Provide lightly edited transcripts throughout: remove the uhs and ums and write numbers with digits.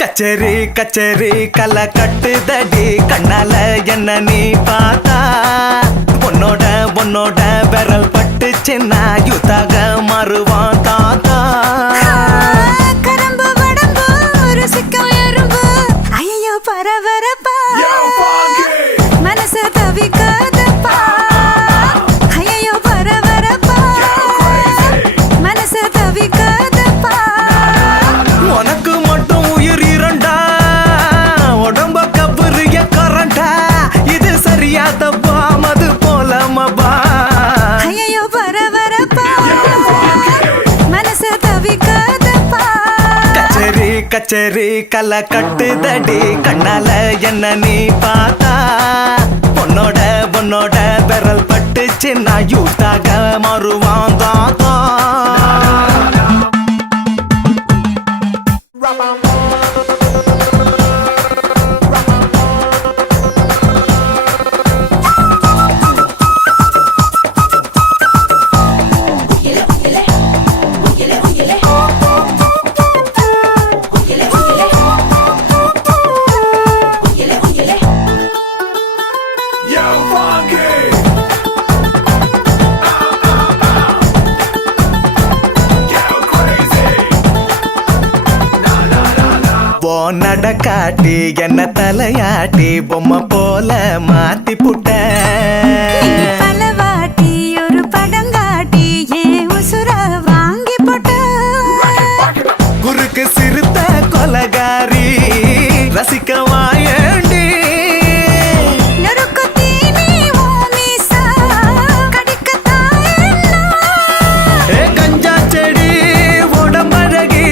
கச்சேரி கச்சேரி கலை கட்டுதடி கண்ணால என்ன நீ பார்த்தா உன்னோட உன்னோட விரல் பட்டுச்சுன்னா யுத்தாக மாறுவான் தாத்தா. கரம்பு வடம்பு ருசிக்கும் எறும்பு ஐயோ பரபரப்பா மனசு தவிக்காதப்பா ஐயோ பரபரப்பா மனசு தவிக்காதப்பா. உனக்கு மட்டும் உயிர் இரண்டா உடம்ப கபுரிய கரண்டா இது சரியா தப்பா மது போலமபா ஐயோ பரபரப்பா மனசு தவிக்காதப்பா. கச்சேரி கச்சேரி கலை கட்டுதடி கண்ணால என்ன நீ பார்த்தா உன்னோட உன்னோட விரல் பட்டுச்சு நான் யூத்தாக மாறுவான் தாத்தா. நடக்காட்டி என்ன தலையாட்டி பொம்மை போல மாத்தி புட்ட பலவாட்டி ஒரு படங்காட்டி ஏன் உசுர வாங்கி போட்ட குறுக்கு சிறுத்த கொலகாரி ரசிக்க வாயண்டி கஞ்சா செடி உடம்பழகி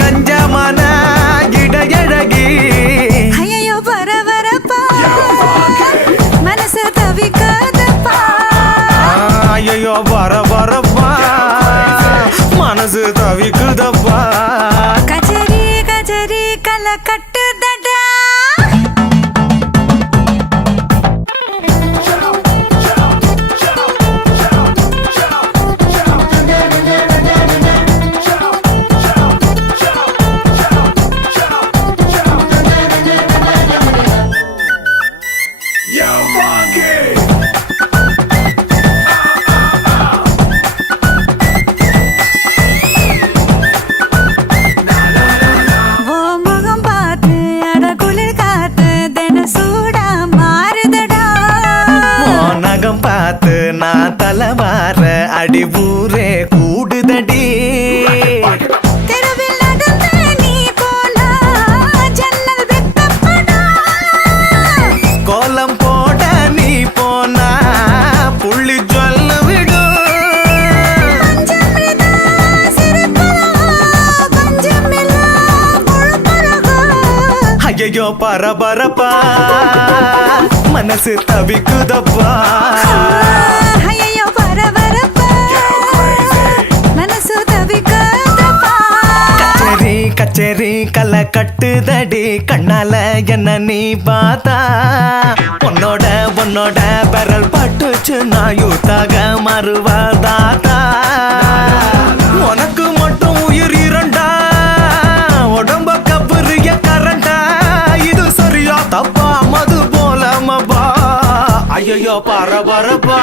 கஞ்சமான இடையழகி ஐயோ பரபரப்பா மனசு தவிக்காதப்பா ஐயோ வர வரப்பா மனசு தவிக்குதப்பா. கச்சேரி கச்சேரி கலை கட்டுதடா பார்த்து நான் தலைவார அடி ஊரே கூடுதடி தெருவில் நடந்த நீ போனா ஜன்னல் வெட்டப்படா கோலம் போட நீ போனா புள்ளி ஜொல்ல விடும் ஐயோ பரபரப்பா மனசு தவிக்குதப்பா ஐயோ பரபரப்பா மனசு தவிக்காதப்பா. கச்சேரி கச்சேரி கலை கட்டுதடி கண்ணால என்ன நீ பார்த்தா உன்னோட உன்னோட விரல் பட்டுச்சு நான் யூத்தாக மாறுவா தாத்தா. உனக்கு மட்டும் உயிர் இரண்டா உடம்ப கபுரிய கரண்டா இது சரியா தப்பா மது போலமபா ஐயோ பரபரப்பா